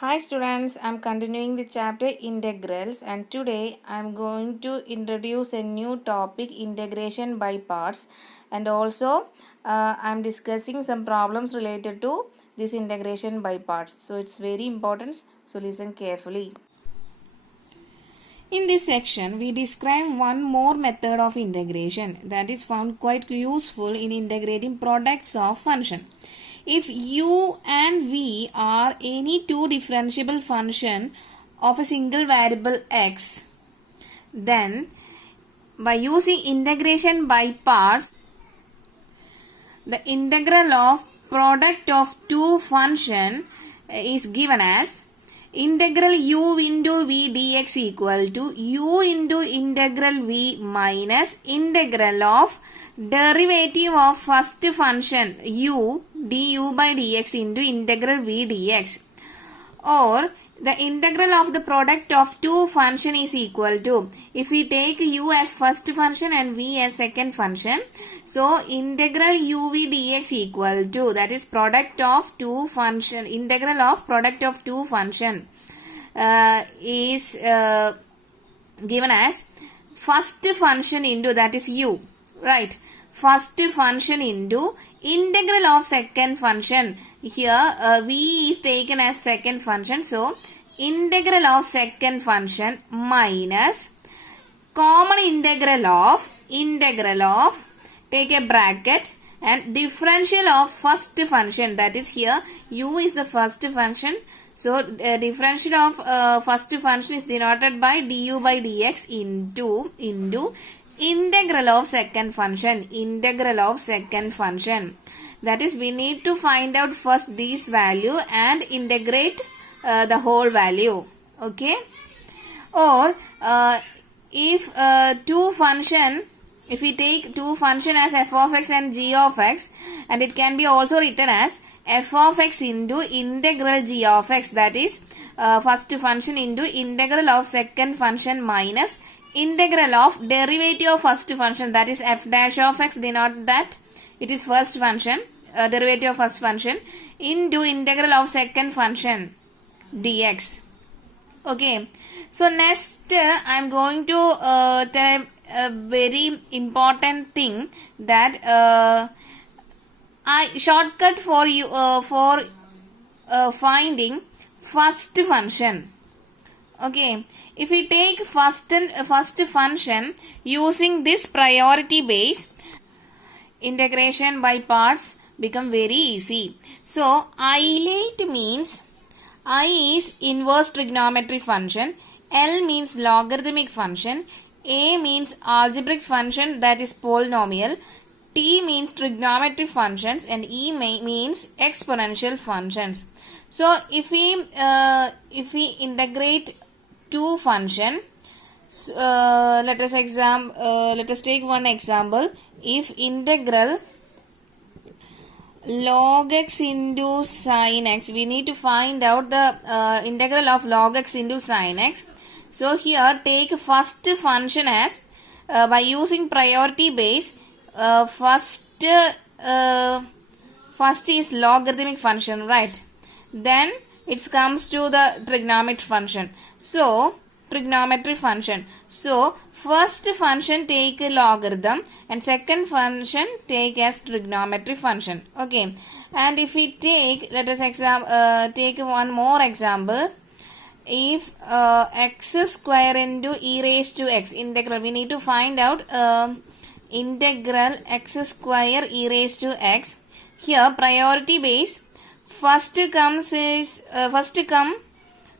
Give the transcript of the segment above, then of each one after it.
Hi students, I am continuing the chapter integrals and today I am going to introduce a new topic integration by parts and also I am discussing some problems related to this integration by parts. So it's very important, so listen carefully. In this section, we describe one more method of integration that is found quite useful in integrating products of function. If u and v are any two differentiable function of a single variable x, then by using integration by parts, the integral of product of two function is given as integral u into v dx equal to u into integral v minus integral of derivative of first function u du by dx into integral v dx, or the integral of the product of two function is equal to, if we take u as first function and v as second function, so integral uv dx equal to, that is product of two function, integral of product of two function is given as first function into, that is u, right, first function into integral of second function. Here v is taken as second function, so integral of second function minus common integral of take a bracket and differential of first function, that is here u is the first function, so differential of first function is denoted by du by dx into integral of second function, that is we need to find out first this value and integrate the whole value, okay. Or if we take two function as f of x and g of x, and it can be also written as f of x into integral g of x, that is first function into integral of second function minus integral of derivative of first function, that is f dash of x, denote that it is first function, derivative of first function into integral of second function dx. Okay, so next I am going to tell a very important thing, that I shortcut for you for finding first function. Okay, if we take first function using this priority base, integration by parts become very easy. So ILATE means I is inverse trigonometric function, L means logarithmic function, A means algebraic function, that is polynomial, T means trigonometric functions, and E means exponential functions. So if we integrate two function, let us take one example. If integral log x into sin x, we need to find out the integral of log x into sin x. So here take first function as by using priority base, first is logarithmic function, right? Then it comes to the trigonometric function. So trigonometric function. So first function take a logarithm and second function take as trigonometric function. Okay, and if we take, let us take one more example. If x square into e raised to x integral, we need to find out integral x square e raised to x. Here priority base, first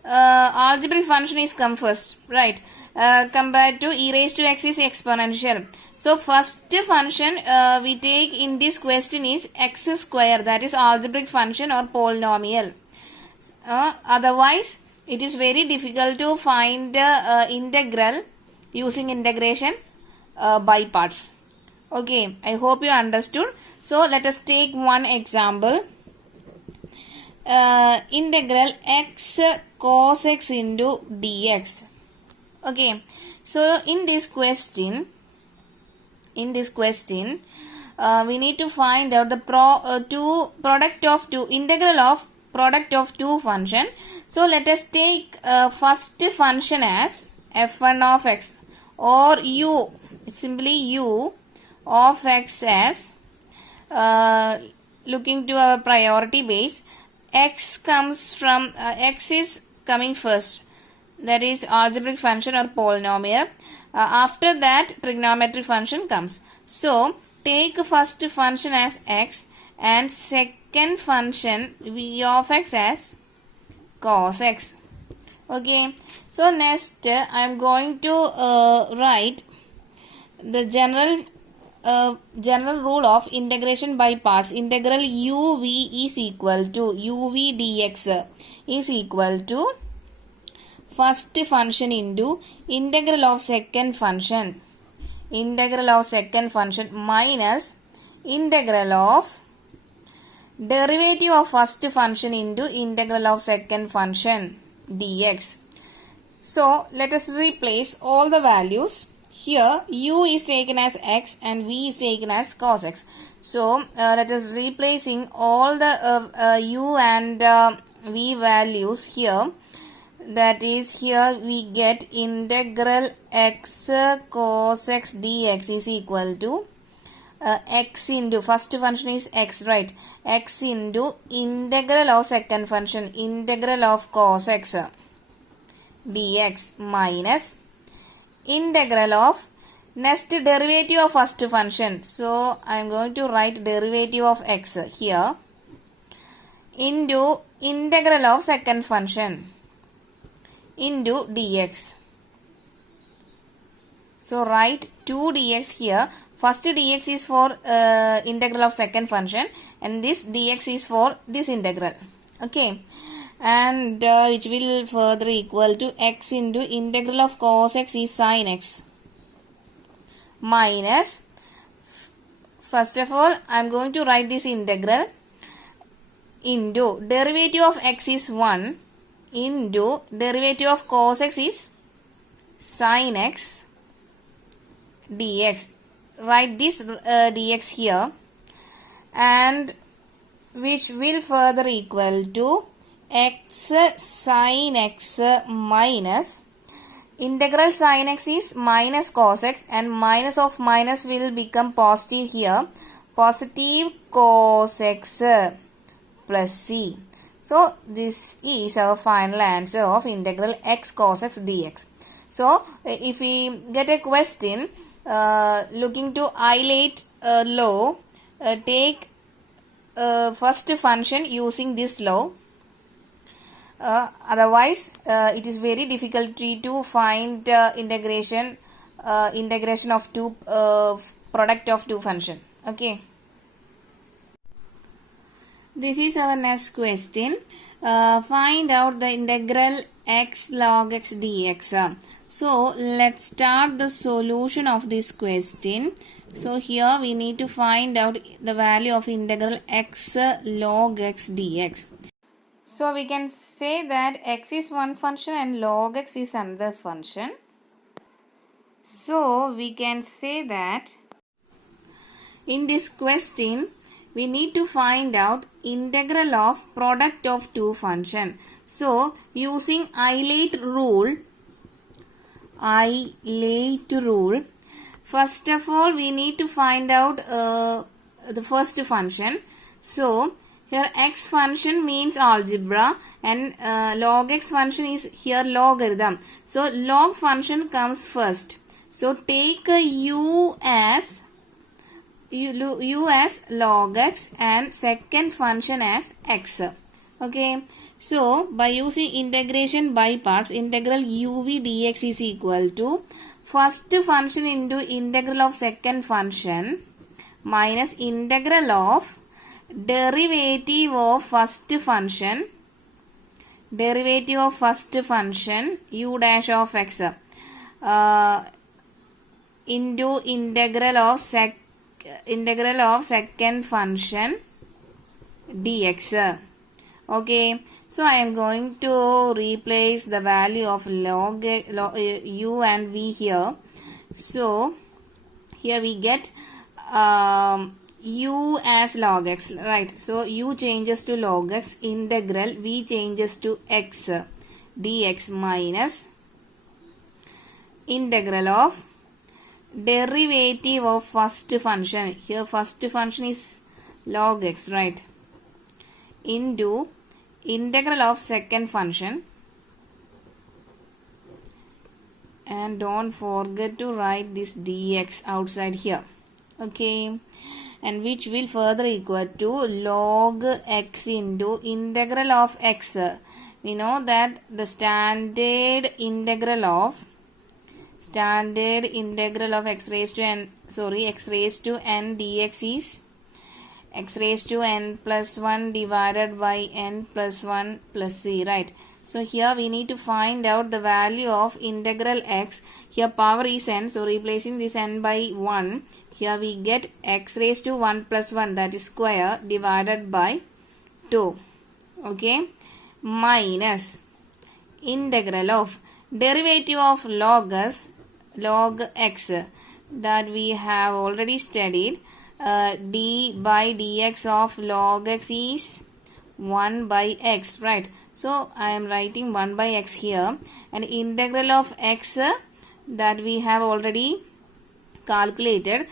algebraic function is come first, right? Compared to e raised to x is exponential. So first function we take in this question is x square, that is algebraic function or polynomial. Otherwise it is very difficult to find integral using integration by parts. Okay, I hope you understood. So let us take one example. Integral x cos x into dx. Okay, so in this question we need to find out the product of two, integral of product of two function. So let us take first function as f1 of x, or u, simply u of x as, looking to our priority base, x comes from x is coming first, that is algebraic function or polynomial. After that trigonometric function comes. So take first function as x and second function v of x as cos x. Okay, so next I am going to write the general rule of integration by parts. Integral uv is equal to uv dx is equal to first function into integral of second function minus integral of derivative of first function into integral of second function dx. So let us replace all the values. Here u is taken as x and v is taken as cos x. So let us replacing all the u and v values here. That is, here we get integral x cos x dx is equal to x into, first function is x, right? X into integral of second function, integral of cos x dx minus integral of next derivative of first function. So I am going to write derivative of x here into integral of second function into dx. So write 2 dx here. First dx is for integral of second function, and this dx is for this integral. Okay, and which will further equal to x into integral of cos x is sin x minus, first of all I am going to write this integral into derivative of x is 1 into derivative of cos x is sin x dx. Write this dx here, and which will further equal to x sin x minus integral sin x is minus cos x, and minus of minus will become positive here, positive cos x plus c. So this is our final answer of integral x cos x dx. So if we get a question looking to Eilert law, take first function using this law. Otherwise it is very difficult to find integration of two product of two function. Okay, this is our next question. Find out the integral x log x dx. So let's start the solution of this question. So here we need to find out the value of integral x log x dx. So we can say that x is one function and log x is another function. So we can say that in this question we need to find out integral of product of two function. So using Eilert rule, first of all we need to find out the first function. So here x function means algebra, and log x function is here logarithm. So log function comes first. So take u as log x and second function as x. Okay, so by using integration by parts, integral uv dx is equal to first function into integral of second function minus integral of derivative of first function u dash of x into integral of second function dx. Okay, so I am going to replace the value of log u and v here. So here we get u as log x, right? So u changes to log x, integral v changes to x dx minus integral of derivative of first function. Here first function is log x, right? Into integral of second function. And don't forget to write this dx outside here. Okay. And which will further equal to log x into integral of x. We know that the standard integral of x raised to n dx is x raised to n plus 1 divided by n plus 1 plus c, right? So here we need to find out the value of integral x. Here power is n, so replacing this n by 1, here we get x raised to 1 plus 1, that is square, divided by 2. Okay, minus integral of derivative of log x that we have already studied. D by dx of log x is 1 by x, right? So I am writing 1 by x here, and integral of x that we have already calculated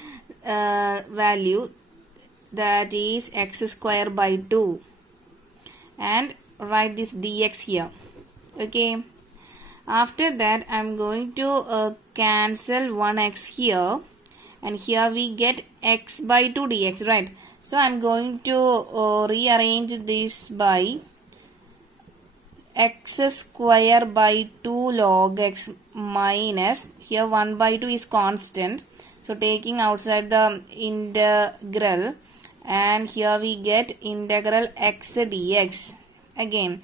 value, that is x square by 2, and write this dx here. Okay, after that I am going to cancel 1x here, and here we get x by 2 dx, right? So I am going to rearrange this by x square by 2 log x minus, here 1 by 2 is constant, so taking outside the integral, and here we get integral x dx again,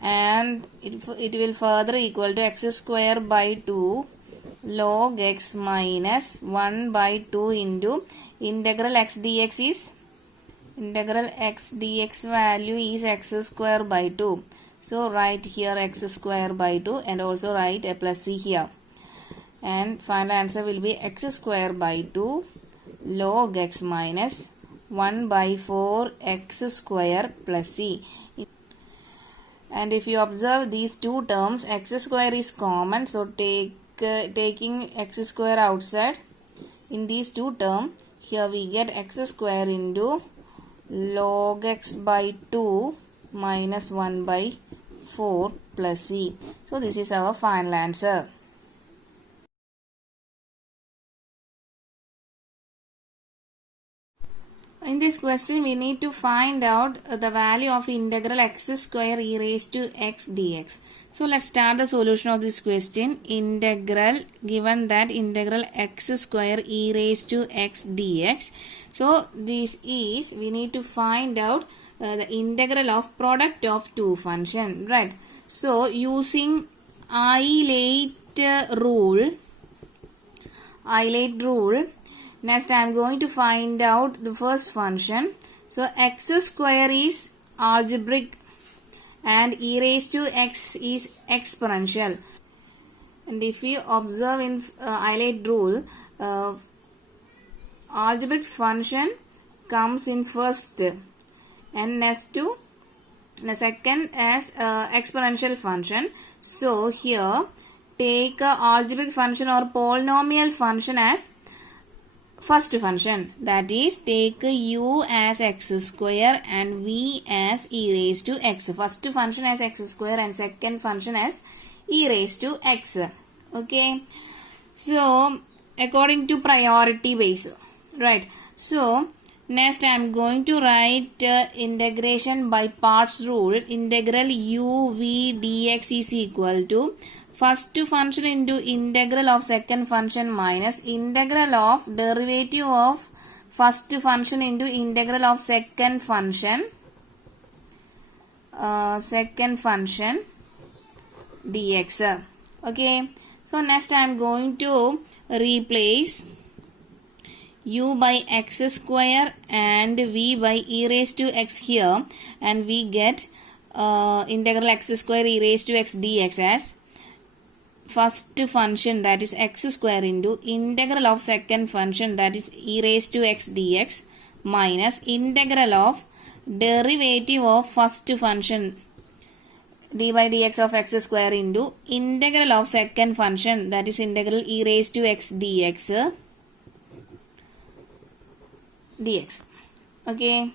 and it will further equal to x square by 2 log x minus 1 by 2 into integral x dx is, integral x dx value is x square by 2. So write here x square by 2 and also write a plus c here. And final answer will be x square by 2 log x minus 1 by 4 x square plus c. And if you observe these two terms, x square is common. So taking x square outside in these two terms, here we get x square into log x by 2 minus 1 by 4 plus c. So this is our final answer. In this question, we need to find out the value of integral x square e raised to x dx. So let's start the solution of this question. Integral, given that integral x square e raised to x dx. So this is, we need to find out the integral of product of two function, right? So using Eilate rule, next I am going to find out the first function. So x square is algebraic and e raised to x is exponential. And if you observe in Eilate rule, algebraic function comes in first and next to the second as exponential function. So here take a algebraic function or polynomial function as first function, that is take u as x square and v as e raised to x. First function as x square and second function as e raised to x. Okay, so according to priority base, right? So next I am going to write integration by parts rule. Integral u v dx is equal to first function into integral of second function minus integral of derivative of first function into integral of second function dx. Okay, so next I am going to replace u by x square and v by e raised to x here, and we get integral x square e raised to x dx as first function, that is x square, into integral of second function, that is e raised to x dx minus integral of derivative of first function d by dx of x square into integral of second function, that is integral e raised to x dx. Okay,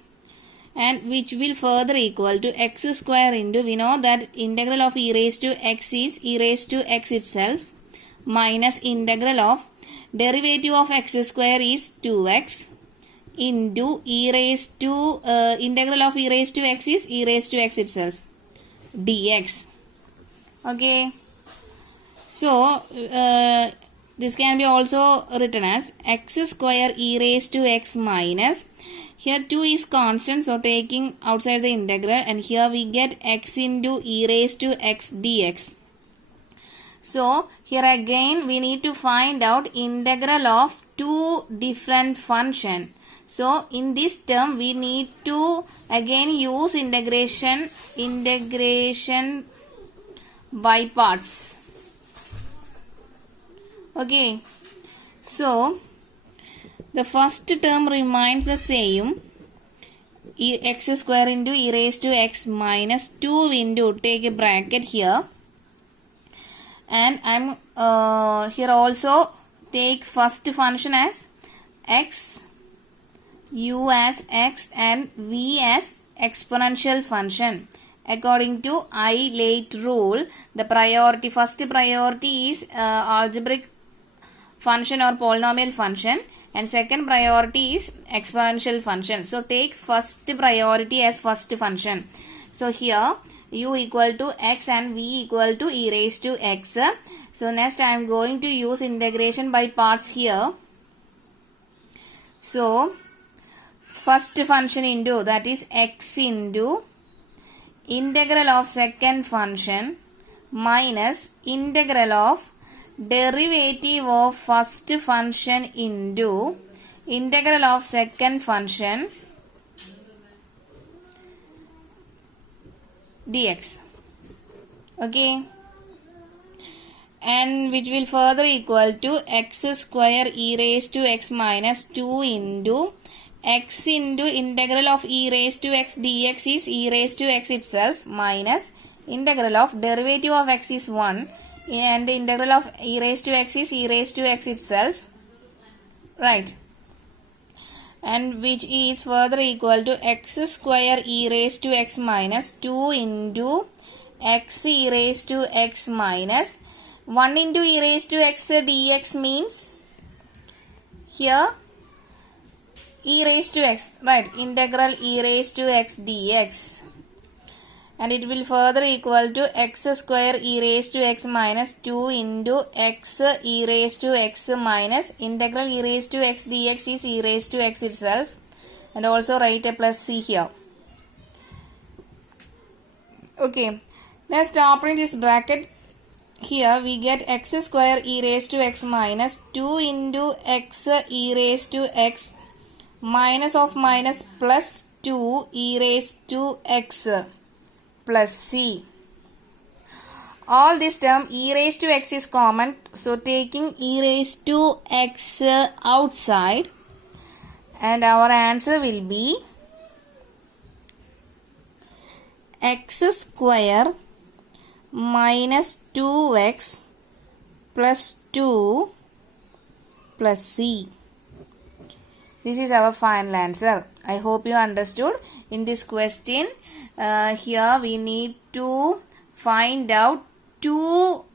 and which will further equal to x square into, we know that integral of e raised to x is e raised to x itself minus integral of derivative of x square is 2x into e raised to integral of e raised to x is e raised to x itself dx. Okay, so this can be also written as x square e raised to x minus, here 2 is constant, so taking outside the integral, and here we get x into e raised to x dx. So here again we need to find out integral of two different function. So in this term we need to again use integration by parts. Okay, so the first term remains the same, x square into e raised to x minus 2 into, take a bracket here, and I'm here also take first function as x, u as x, and v as exponential function. According to I-late rule, the first priority is algebraic function or polynomial function, and second priority is exponential function. So take first priority as first function. So here u equal to x and v equal to e raised to x. So next I am going to use integration by parts here. So first function into, that is x into integral of second function minus integral of derivative of first function into integral of second function dx. Okay, and which will further equal to x square e raised to x minus 2 into x into integral of e raised to x dx is e raised to x itself minus integral of derivative of x is 1 and the integral of e raised to x is e raised to x itself, right, and which is further equal to x square e raised to x minus 2 into x e raised to x minus 1 into e raised to x dx means here e raised to x, right, integral e raised to x dx, and it will further equal to x square e raised to x minus 2 into x e raised to x minus integral e raised to x dx is e raised to x itself, and also write a plus c here. Okay, next opening this bracket, here we get x square e raised to x minus 2 into x e raised to x minus of minus plus 2 e raised to x plus c. All this term e raised to x is common, so taking e raised to x outside, and our answer will be x square minus 2x plus 2 plus c. This is our final answer. I hope you understood. In this question, here we need to find out two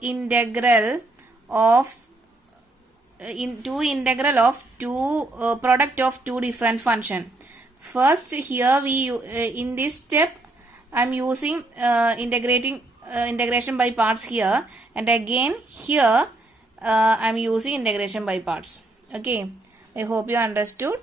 integral of product of two different function. First, here we in this step I am using integration by parts here, and again here I am using integration by parts. Okay, I hope you understood.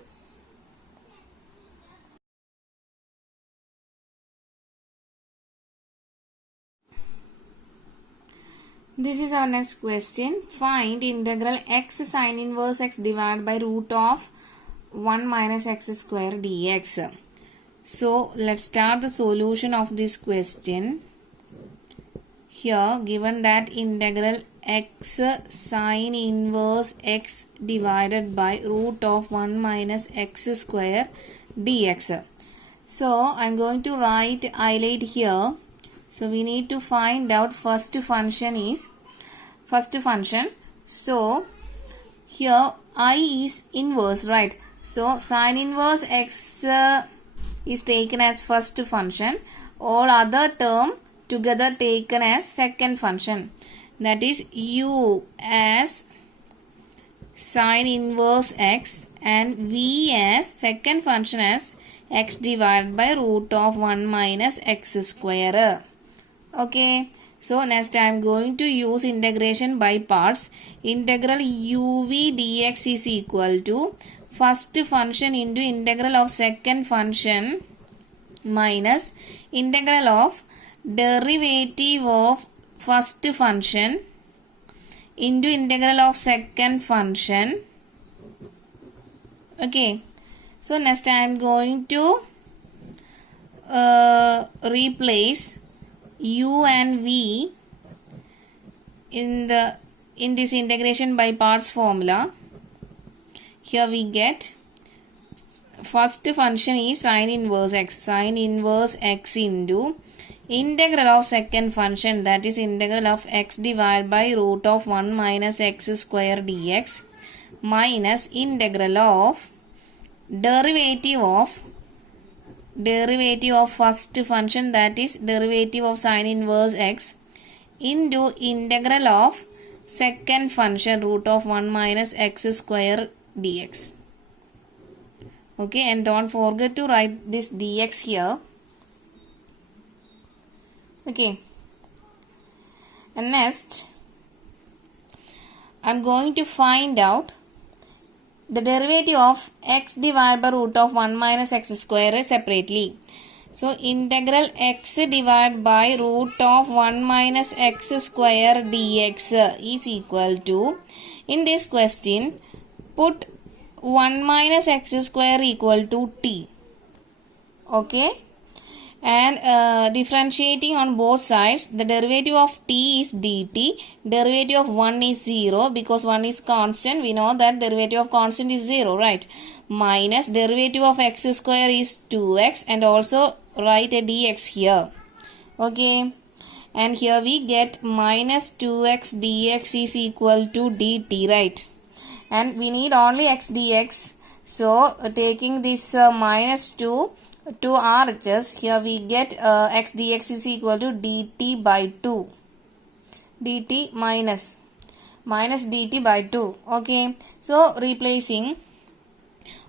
This is our next question. Find integral x sin inverse x divided by root of 1 minus x square dx. So let's start the solution of this question. here given that integral x sine inverse x divided by root of 1 minus x square dx. So I'm going to highlight here. So we need to find out first function. So here I is inverse, right? So sine inverse x is taken as first function. All other term together taken as second function. That is u as sine inverse x and v as second function as x divided by root of 1 minus x square. Okay. So next I am going to use integration by parts. Integral uv dx is equal to first function into integral of second function minus integral of derivative of first function into integral of second function. Okay. So next I am going to replace u and v in this integration by parts formula. Here we get first function is sine inverse x into integral of second function, that is integral of x divided by root of 1 minus x square dx minus integral of derivative of first function, that is derivative of sine inverse x into integral of second function root of 1 minus x square dx. Okay, and don't forget to write this dx here. Okay, and next I am going to find out the derivative of x divided by root of 1 minus x square separately. So integral x divided by root of 1 minus x square dx is equal to, in this question put 1 minus x square equal to t. Okay, and differentiating on both sides, the derivative of t is dt, derivative of 1 is 0 because 1 is constant, we know that derivative of constant is 0, right? Minus derivative of x square is 2x, and also write a dx here. Okay, and here we get minus 2x dx is equal to dt, right? And we need only x dx, so taking this minus 2 to RHS, here we get x dx is equal to dt by 2, dt minus dt by 2. Okay, so replacing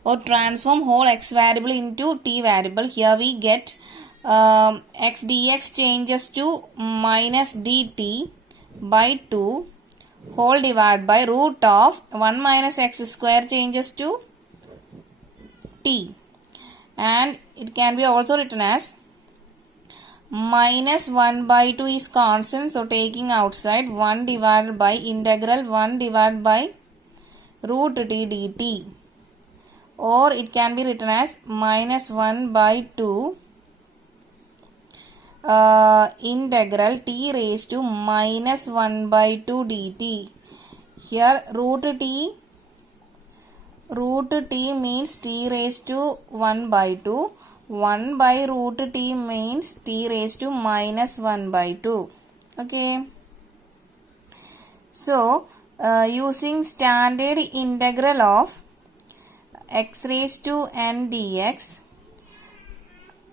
or transform whole x variable into t variable, here we get x dx changes to minus dt by 2 whole divided by root of 1 minus x square changes to t, and it can be also written as minus 1 by 2 is constant, so taking outside 1 divided by integral 1 divided by root t dt, or it can be written as minus 1 by 2 integral t raised to minus 1 by 2 dt. Here root t means t raised to 1 by 2. 1 by root t means t raised to minus 1 by 2. Okay. So, using standard integral of x raised to n dx,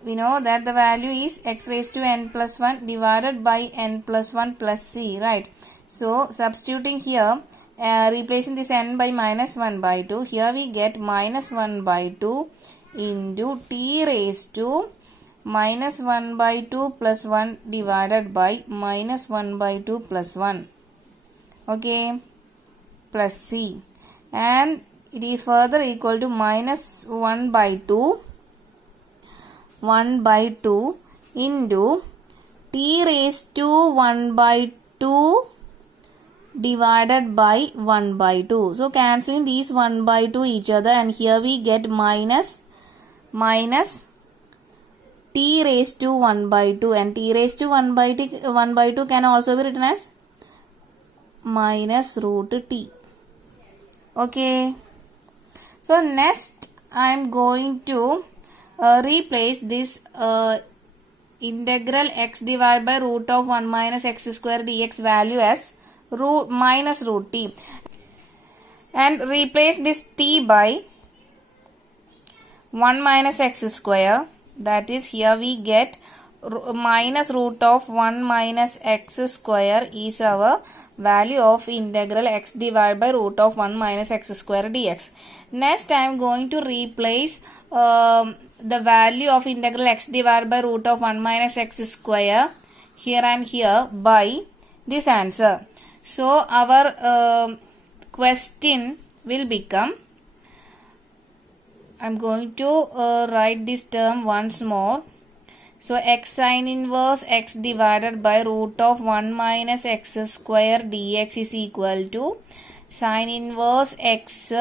we know that the value is x raised to n plus 1 divided by n plus 1 plus c, right? So, substituting here, replacing this n by minus 1 by 2, here we get minus 1 by 2 into t raised to minus 1 by 2 plus 1 divided by minus 1 by 2 plus 1. Okay, plus c, and it is further equal to minus 1 by 2 into t raised to 1 by 2 divided by 1 by 2. So cancelling these 1 by 2 each other, and here we get minus t raised to 1 by 2, and t raised to 1 by 2 can also be written as minus root t. Okay. So next I am going to replace this integral x divided by root of 1 minus x square dx value as minus root t, and replace this t by 1 minus x square. That is, here we get minus root of 1 minus x square is our value of integral x divided by root of 1 minus x square dx. Next I am going to replace the value of integral x divided by root of 1 minus x square here and here by this answer. So our question will become, I am going to write this term once more. So x sin inverse x divided by root of 1 minus x square dx is equal to sin inverse x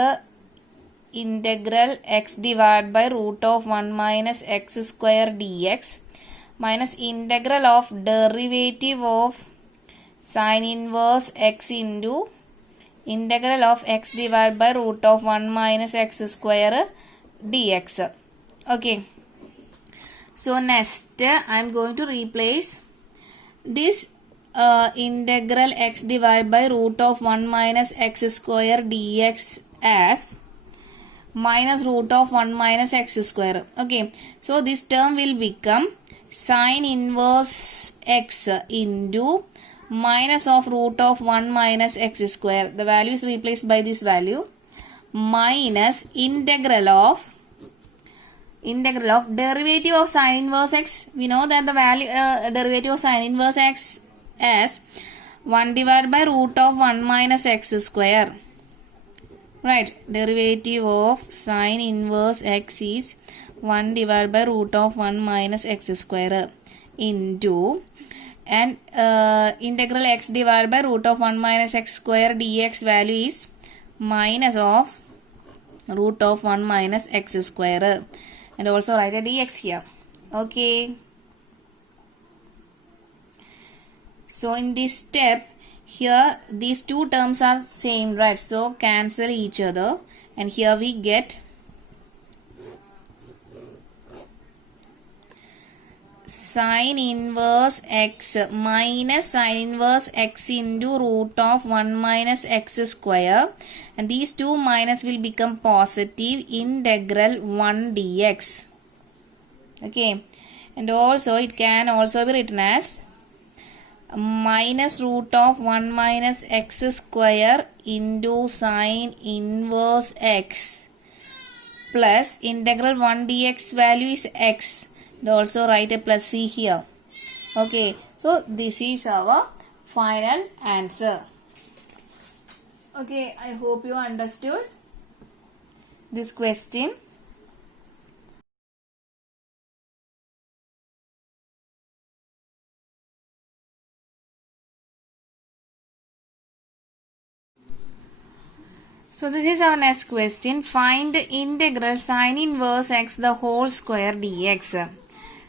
integral x divided by root of 1 minus x square dx minus integral of derivative of sin inverse x into integral of x divided by root of 1 minus x square dx. Okay. So next I am going to replace this integral x divided by root of 1 minus x square dx as minus root of 1 minus x square. Okay. So this term will become sin inverse x into minus of root of 1 minus x square. The value is replaced by this value minus integral of derivative of sin inverse x. We know that the value derivative of sin inverse x as 1 divided by root of 1 minus x square. Right, derivative of sin inverse x is 1 divided by root of 1 minus x square into, and integral x divided by root of 1 minus x square dx value is minus of root of 1 minus x square, and also write a dx here. Okay. So in this step, here these two terms are same, right? So cancel each other, and here we get sin inverse x minus sin inverse x into root of 1 minus x square, and these two minus will become positive integral 1 dx. Okay, and also it can also be written as minus root of 1 minus x square into sin inverse x plus integral 1 dx value is x, and also write a plus c here. Okay, so this is our final answer. Okay, I hope you understood this question. So this is our next question. Find the integral sin inverse x the whole square dx.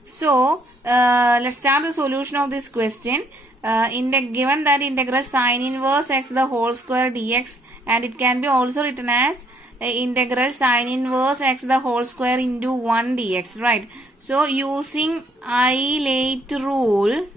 So let's start the solution of this question. Given that integral sin inverse x the whole square dx, and it can be also written as integral sin inverse x the whole square into 1 dx, right? So using I-late rule,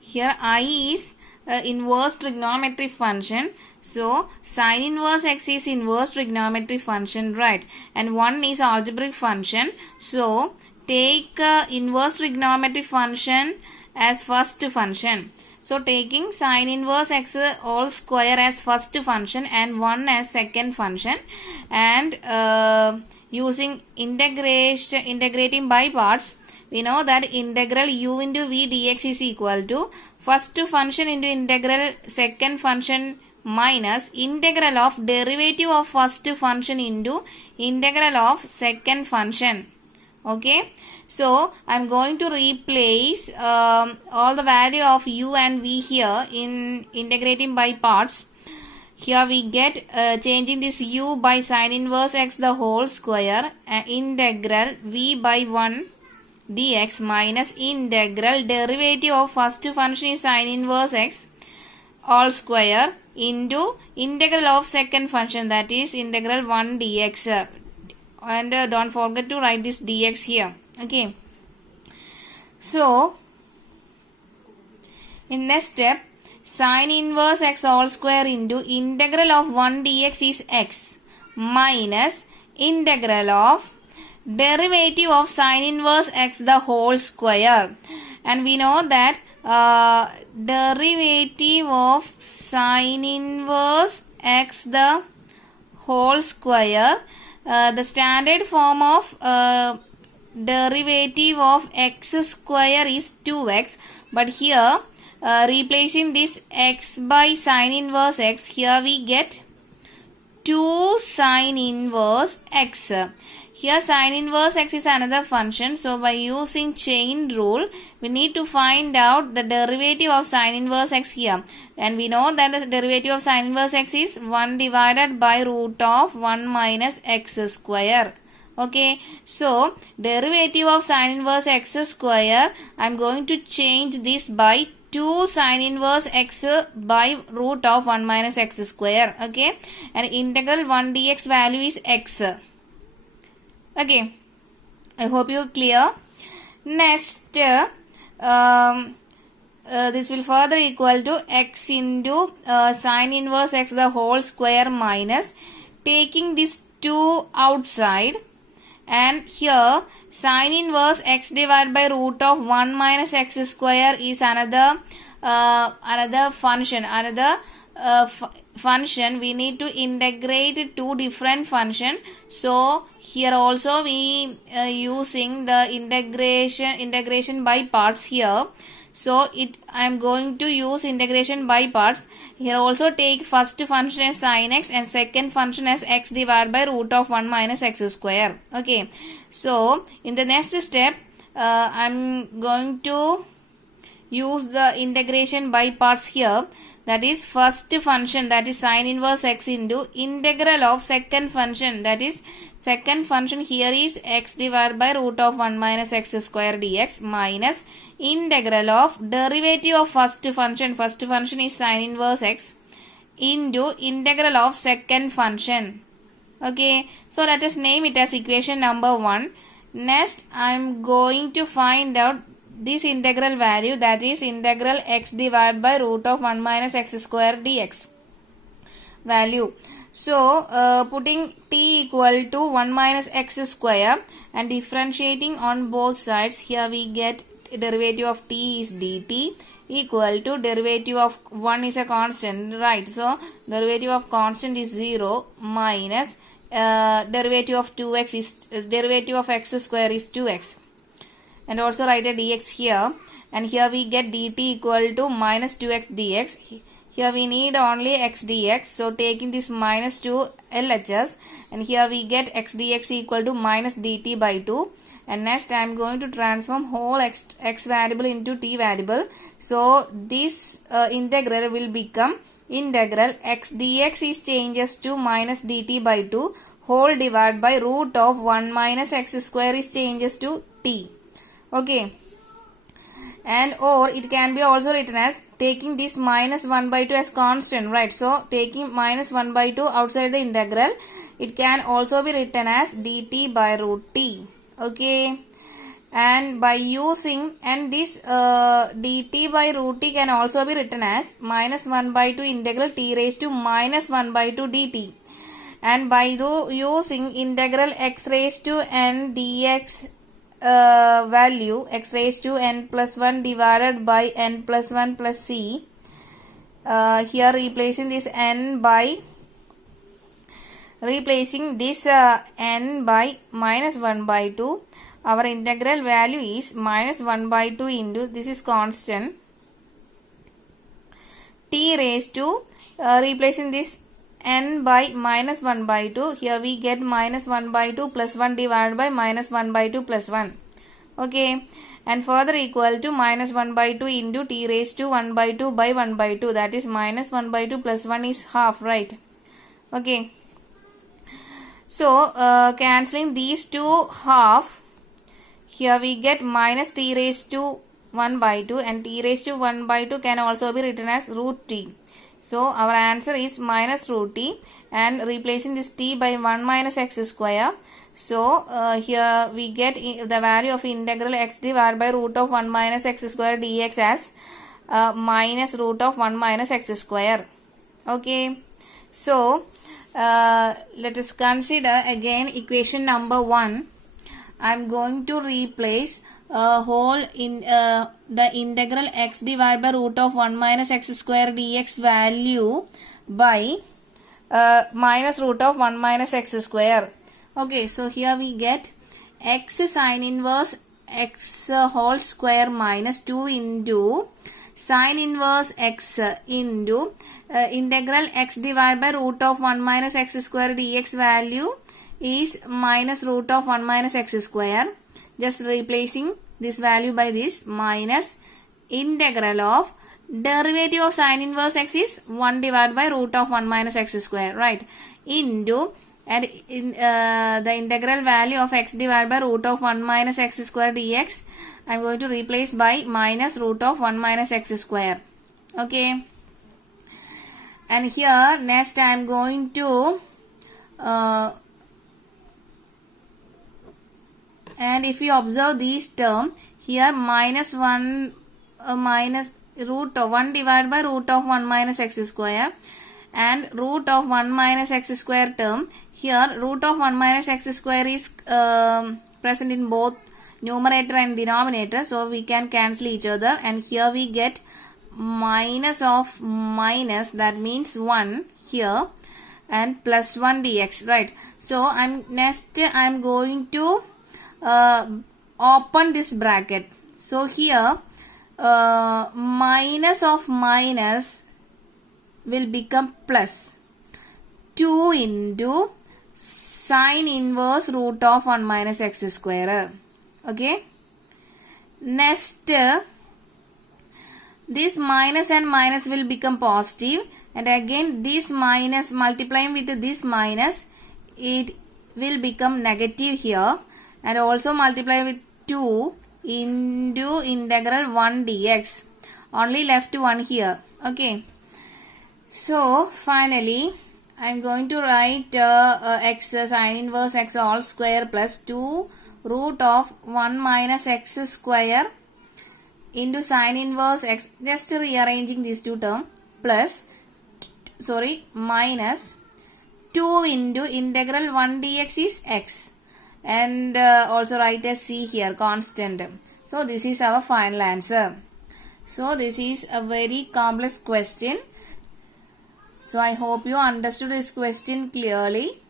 here I is inverse trigonometric function. So sin inverse x is inverse trigonometric function, right? And 1 is algebraic function. So take inverse trigonometric function as first function. So taking sin inverse x all square as first function and 1 as second function, and using integrating by parts, we know that integral u into v dx is equal to first function into integral second function minus integral of derivative of first function into integral of second function. Okay, so I am going to replace all the value of u and v here in integrating by parts. Here we get changing this u by sin inverse x the whole square, integral v by 1 dx minus integral derivative of first function is sine inverse x all square into integral of second function, that is integral 1 dx, and don't forget to write this dx here. Okay, so in next step, sine inverse x all square into integral of 1 dx is x minus integral of derivative of sine inverse x the whole square, and we know that derivative of sine inverse x the whole square, the standard form of derivative of x square is 2x, but here replacing this x by sine inverse x, here we get 2 sine inverse x. Here sine inverse x is another function, so by using chain rule, we need to find out the derivative of sine inverse x here. And we know that the derivative of sine inverse x is 1 divided by root of 1 minus x square. Okay, so derivative of sine inverse x square, I am going to change this by 2 sine inverse x by root of 1 minus x square. Okay, and integral 1 dx value is x. Okay, I hope you clear. Next, this will further equal to x into sine inverse x the whole square minus taking this 2 outside, and here sine inverse x divided by root of 1 minus x square is another function, function. We need to integrate two different function, so here also we using the integration by parts here. So I am going to use integration by parts. Here also take first function as sin x and second function as x divided by root of 1 minus x square. Okay, so in the next step I am going to use the integration by parts here. That is first function, that is sin inverse x into integral of second function, that is second function here is x divided by root of 1 minus x square dx minus integral of derivative of first function is sin inverse x into integral of second function. Okay, so let us name it as equation number 1. Next I am going to find out this integral value, that is integral x divided by root of 1 minus x square dx value. So putting t equal to 1 minus x square and differentiating on both sides, here we get derivative of t is dt equal to derivative of 1 is a constant, right? So derivative of constant is 0 minus derivative of 2x is derivative of x square is 2x, and also write a dx here, and here we get dt equal to minus 2x dx. Here we need only x dx, so taking this minus 2 LHS, and here we get x dx equal to minus dt by 2. And next I am going to transform whole x variable into t variable. So this integral will become integral x dx is changes to minus dt by 2 whole divided by root of 1 minus x square is changes to t. Okay, and or it can be also written as taking this minus 1 by 2 as constant, right? So taking minus 1 by 2 outside the integral, it can also be written as dt by root t. Okay, and by using, and this dt by root t can also be written as minus 1 by 2 integral t raised to minus 1 by 2 dt, and by using integral x raised to n dx value x raised to n plus 1 divided by n plus 1 plus c, here replacing this n by n by minus 1 by 2, our integral value is minus 1 by 2 into, this is constant, t raised to replacing this n by minus 1 by 2, here we get minus 1 by 2 plus 1 divided by minus 1 by 2 plus 1. Okay, and further equal to minus 1 by 2 into t raised to 1 by 2 by 1 by 2, that is minus 1 by 2 plus 1 is half, right? Okay, so cancelling these two half, here we get minus t raised to 1 by 2 and t raised to 1 by 2 can also be written as root t. So our answer is minus root t, and replacing this t by 1 minus x square. So here we get the value of integral x divided by root of 1 minus x square dx as minus root of 1 minus x square. Okay. So let us consider again equation number 1. I am going to replace whole in the integral x divided by root of 1 minus x square dx value by minus root of 1 minus x square. Okay, so here we get x sin inverse x whole square minus 2 into sin inverse x into integral x divided by root of 1 minus x square dx value is minus root of 1 minus x square. Just replacing this value by this minus integral of derivative of sin inverse x is 1 divided by root of 1 minus x square, right, into and in the integral value of x divided by root of 1 minus x square dx I am going to replace by minus root of 1 minus x square. Okay, and here next I am going to and if you observe these term here, minus 1 minus root of 1 divided by root of 1 minus x square and root of 1 minus x square term, here root of 1 minus x square is present in both numerator and denominator, so we can cancel each other, and here we get minus of minus, that means 1 here, and plus 1 dx, right. So next I'm going to open this bracket. So here minus of minus will become plus 2 into sin inverse root of 1 minus x square. Okay, next this minus and minus will become positive, and again this minus multiplying with this minus, it will become negative here, and also multiply with 2 into integral 1 dx, only left 1 here. Okay, so finally I am going to write x sin inverse x all square plus 2 root of 1 minus x square into sin inverse x, just rearranging these two terms, plus minus 2 into integral 1 dx is x, and also write as c here, constant. So this is our final answer. So this is a very complex question. So I hope you understood this question clearly.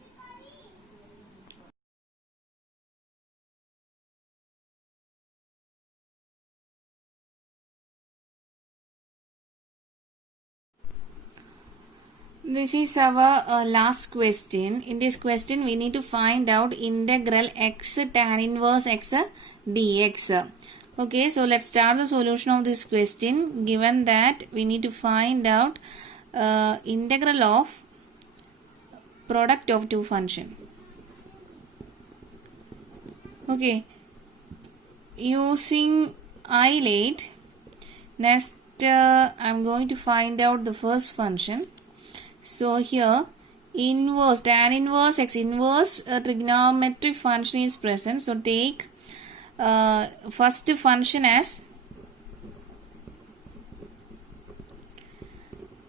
This is our last question. In this question we need to find out integral x tan inverse x dx. Okay, so let's start the solution of this question. Given that we need to find out integral of product of two function. Okay, using ILATE, next I'm going to find out the first function. So here inverse tan inverse x inverse trigonometric function is present. So take first function as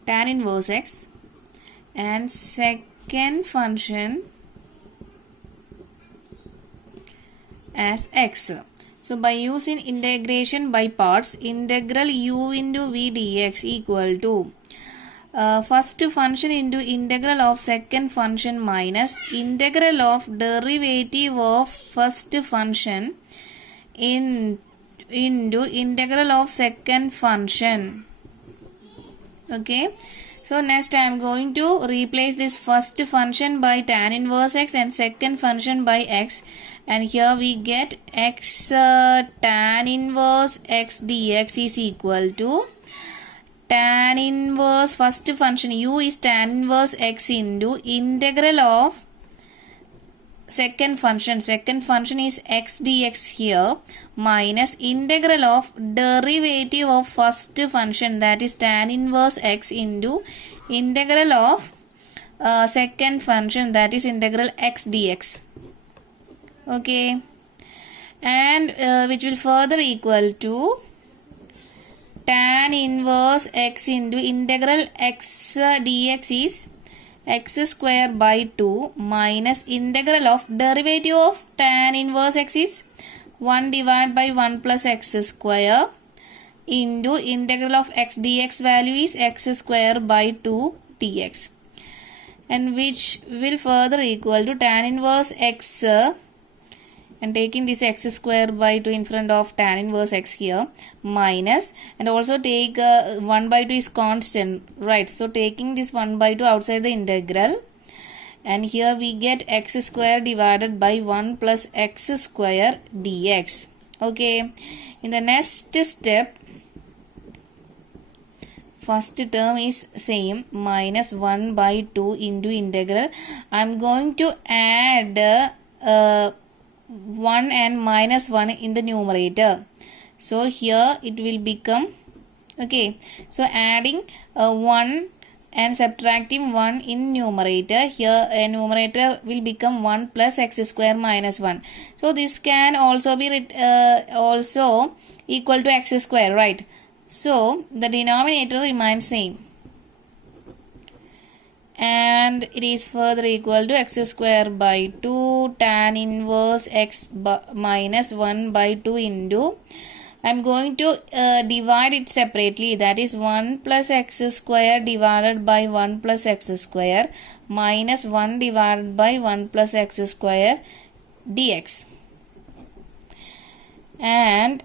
tan inverse x and second function as x. So by using integration by parts, integral u into v dx equal to first function into integral of second function minus integral of derivative of first function into integral of second function. Okay, so next I am going to replace this first function by tan inverse x and second function by x, and here we get x tan inverse x dx is equal to tan inverse first function u is tan inverse x into integral of second function is x dx here minus integral of derivative of first function, that is tan inverse x, into integral of second function, that is integral x dx. Okay, and which will further equal to tan inverse x into integral x dx is x square by 2 minus integral of derivative of tan inverse x is 1 divided by 1 plus x square into integral of x dx value is x square by 2 dx, and which will further equal to tan inverse x, and taking this x square by 2 in front of tan inverse x here, minus, and also take 1 by 2 is constant, right? So taking this 1 by 2 outside the integral, and here we get x square divided by 1 plus x square dx. Okay, in the next step, first term is same, minus 1 by 2 into integral. I am going to add 1 and minus 1 in the numerator. So here it will become, okay, so adding 1 and subtracting 1 in numerator, here numerator will become 1 plus x square minus 1. So this can also be also equal to x square, right? So the denominator remains same, and it is further equal to x square by 2 tan inverse x minus 1 by 2 into, I am going to divide it separately, that is 1 plus x square divided by 1 plus x square minus 1 divided by 1 plus x square dx, and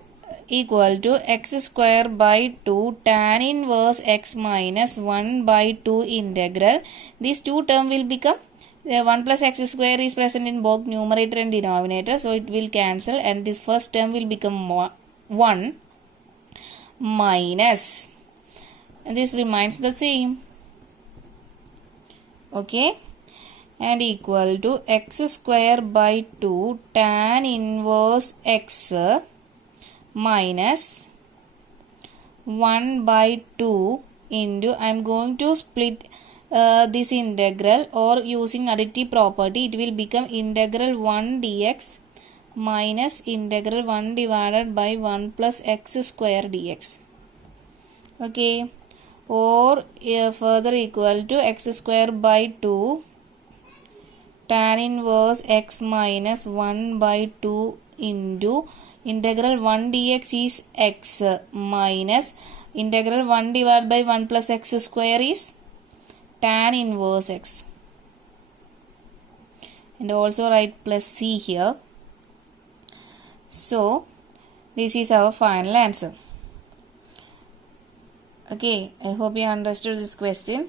equal to x square by 2 tan inverse x minus 1 by 2 integral. These two term will become 1 plus x square is present in both numerator and denominator, so it will cancel, and this first term will become 1 minus, and this remains the same. Okay, and equal to x square by 2 tan inverse x minus 1 by 2 into, I am going to split this integral, or using additive property it will become integral 1 dx minus integral 1 divided by 1 plus x square dx. Okay, or further equal to x square by 2 tan inverse x minus 1 by 2 into integral 1 dx is x minus integral 1 divided by 1 plus x square is tan inverse x, and also write plus c here. So this is our final answer. Okay, I hope you understood this question.